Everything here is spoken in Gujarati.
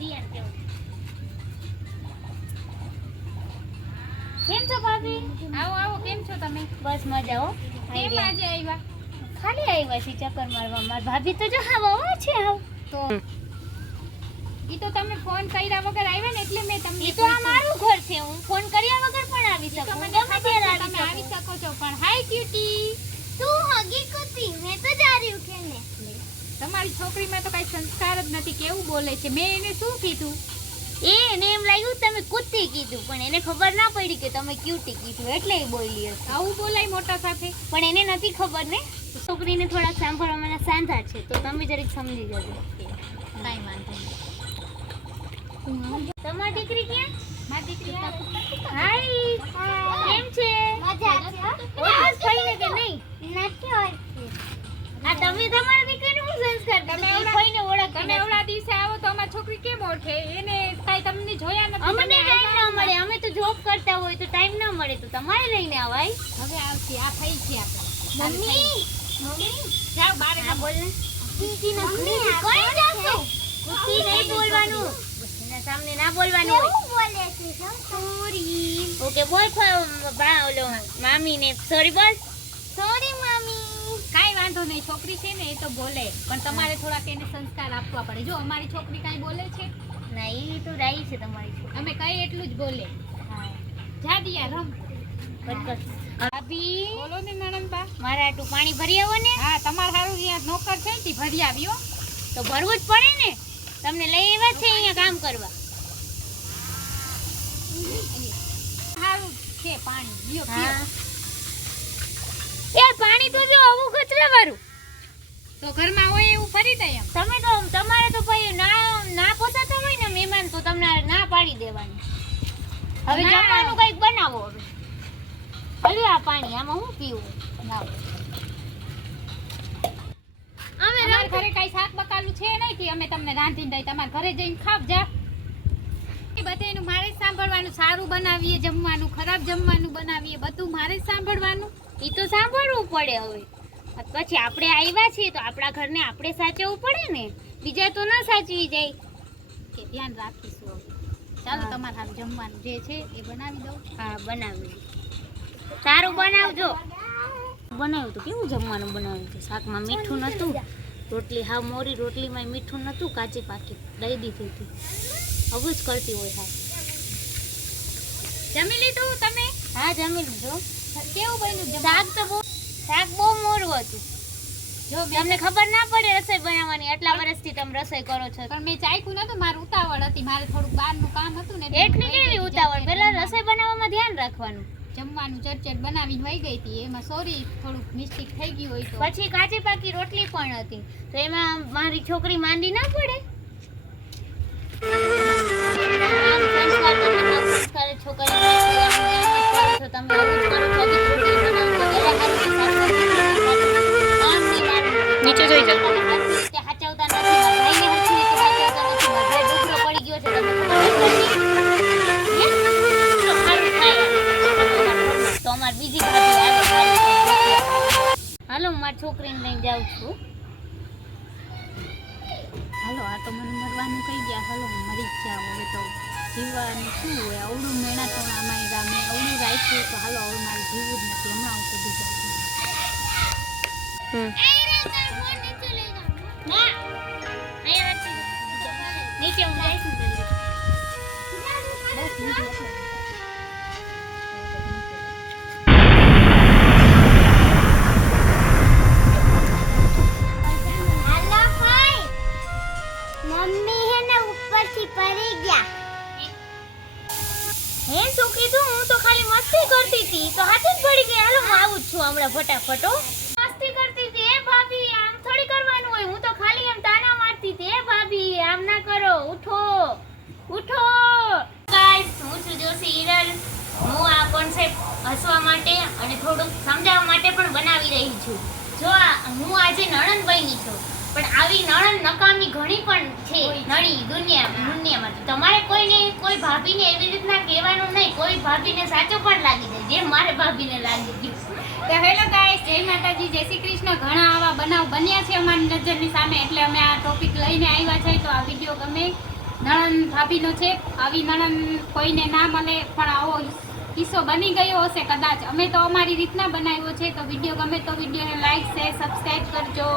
દિયાને કેવું? કેમ છો ભાભી? આવો આવો કેમ છો તમે? બસ મજા હો કેમ આજે આવ્યા ખાલી આવ્યા છે ચક્કર મારવા. માર ભાભી તો જો હા બહુ છે આવ તો ઈ તો તમે ફોન કર્યા વગર આવ્યા ને એટલે મેં તમને ઈ તો આ મારું ઘર છે. હું ફોન કર્યા વગર પણ આવી શકું. તમે આવી આવી શકો. છો. પણ હાય ક્યુટી તું હકીકતી મેં તો જારી ઉઠે ને તમારી છોકરીમાં તો કઈ સંસ્કાર જ નથી કેવું બોલે છે. મેં એને શું કીધું? એ એને એમ લાગ્યું તમે કુત્તી કીધું. પણ એને ખબર ના પડી કે તમે ક્યુટી કીધું. એટલે એ બોલી હશે આવું બોલાય મોટા સાથે. પણ એને નથી ખબર ને. છોકરીને થોડાક સાંભળવામાં સાંધા છે તો તમે જરીક સમજી જજો. કાંઈ વાંધો નહીં. તમારી દીકરી ક્યાં? મારી દીકરી હાય. કેમ છે? ઓળખ થઈને કે નહીં? આ તમે તમારા દીકરીને શું સંસ્કાર તમે તમે ઓળખ- કોઈને ઓળખ તમે ઓલા દિવસે આવો તો અમારી છોકરી કેમ ઓળખે એને કાઈ તમને જોયા નથી અમને ટાઈમ ના મળે અમે તો જોબ કરતા હોય તો ટાઈમ ના મળે તો તમારે લઈને આવાય હવે આવતી આ થઈ છે આપણે મમ્મી મમ્મી. જાઓ બારે ના બોલ. ને ના મમ્મી કોઈ જાશો કુકી નહીં બોલવાનું. સામે ના બોલવાનું હોય. બોલે છે સોરી. ઓકે બોલ ખો બા ઓલો મામી ને સોરી બોલ. સોરી વાંધો નહીં છોકરી છે ને એ તો બોલે. પણ તમારે થોડાક એને સંસ્કાર આપવા પડે. જો અમારી છોકરી કાંઈ બોલે છે? ના એ તો રાઈ છે તમારી છોકરી. અમે કઈ એટલું જ બોલે. હા. જા દિયા રમ ભાભી? બોલો ને નણંદબા મારા આટલું પાણી ભરી આવો ને. હા તમારે સારું અહીંયા નોકર છે ને ભરી આવ્યો તો ભરવું જ પડે ને. તમને લઈ આવ્યા છે અહીંયા કામ કરવા. સારું છે પાણી. લ્યો પીઓ. પાણી તો જો આવું કચરા વાળું તો ઘરમાં હોય એવું ફરી દે એમ. તમે તો તમારે તો ભાઈ ના ના પોતાતા હોય ને મહેમાન તો તમને ના પાડી દેવાની. હવે જમવાનું કંઈક બનાવો હવે. હલ્યો આ પાણી આમાં હું પીવું? લાવો. અમે અમારા ઘરે કઈ શાક બકાલું છે નહીં કે અમે તમને રાંધીને દઈ તમારા ઘરે જઈને ખાવ જા. એ બધાયનું મારે સાંભળવાનું સારું બનાવીએ જમવાનું ખરાબ જમવાનું બનાવીએ બધું મારે સાંભળવાનું. એ તો સાંભળવું પડે હવે. પછી આપણે આવ્યા છીએ તો આપણા ઘરને આપણે સાચવવું પડે ને? બીજા તો ના સાચવી જાય. કે ધ્યાન રાખીશું ચાલો તમારે હારું જમવાનું જે છે એ બનાવી દઉં. હા બનાવી સારું બનાવજો. બનાવ્યું તો કેવું જમવાનું બનાવ્યું હતું? શાકમાં મીઠું નહોતું રોટલી હા મોરી રોટલીમાં મીઠું નહોતું કાચી પાકી દઈ દીધી હતી. આવું જ કરતી હોય હા. જમી લીધું તમે? હા જમી લીધો. કેવું બન્યું? શાક તો બહુ શાક બહુ મોરું હતું. જો તમને ખબર ના પડે રસોઈ બનાવવાની આટલા વર્ષથી તમે રસોઈ કરો છો. પણ મેં ચાખ્યું નતું મારે ઉતાવળ હતી. મારે થોડુંક બહારનું કામ હતું ને એટલી કેવી ઉતાવળ? પહેલાં રસોઈ બનાવવામાં ધ્યાન રાખવાનું. જમવાનું ચટચટ બનાવીને વહી ગઈ હતી. એમાં સોરી થોડુંક મિસ્ટેક થઈ ગયું હોય તો. પછી કાચી પાકી રોટલી પણ હતી. તો એમાં મારી છોકરી માંદી ના પડે? નીચે જોઈ. તમે હાચવતા નથી પડી ગયો છે? તો અમાર બીજી. હાલો હું મારી છોકરીને લઈને જાઉં છું. હાલો આ તો મને મરવાનું કહી ગયા. હાલો હું મરી જ જાઉં. હવે તો જીવવાનું શું હોય? અવળું મેણા તો આમાં મેં અવળું રાખ્યું તો હાલો હવે મારે જીવવું જ નથી. હમણાં હું જાઉં. નીચે હું જઈશ ને મમ્મી હે શું કીધું હું તો ખાલી મસ્તી કરતી હતી. તો હાથે જ પડી ગઈ હાલો હું આવું છું હમણાં ફટાફટ હો. મસ્તી કરતી હતી એ ભાભી આમ થોડી કરવાનું હોય હું તો ખાલી એમ તાના મારતી હતી એ ભાભી આમ ના કરો ઉઠો ઉઠો ગાઈસ હું છું જોશી હિરલ હું આ કોન્સેપ્ટ હસવા માટે અને થોડુંક સમજાવવા માટે પણ બનાવી રહી છું. જો હું આજે નણંદ બની છું પણ આવી નણંદ નકામી ઘણી પણ છે નળી દુનિયા દુનિયામાં તમારે કોઈને કોઈ ભાભીને એવી રીતના કહેવાનું નહીં કોઈ ભાભીને સાચો પણ લાગી જાય જે મારે ભાભીને લાગી ગયું. તો હેલો ગાઈસ જય માતાજી જય શ્રી કૃષ્ણ. ઘણા આવા બનાવ બન્યા છે અમારી નજરની સામે એટલે અમે આ ટોપિક લઈને આવ્યા છે તો આ વીડિયો ગમે નણંદ ભાભીનો છે. આવી નણંદ કોઈને ના મળે, પણ આવો કિસ્સો બની ગયો હશે કદાચ. અમે તો અમારી રીતના બનાવ્યો છે. તો વીડિયો ગમે તો વિડીયોને લાઈક શેર સબસ્ક્રાઈબ કરજો.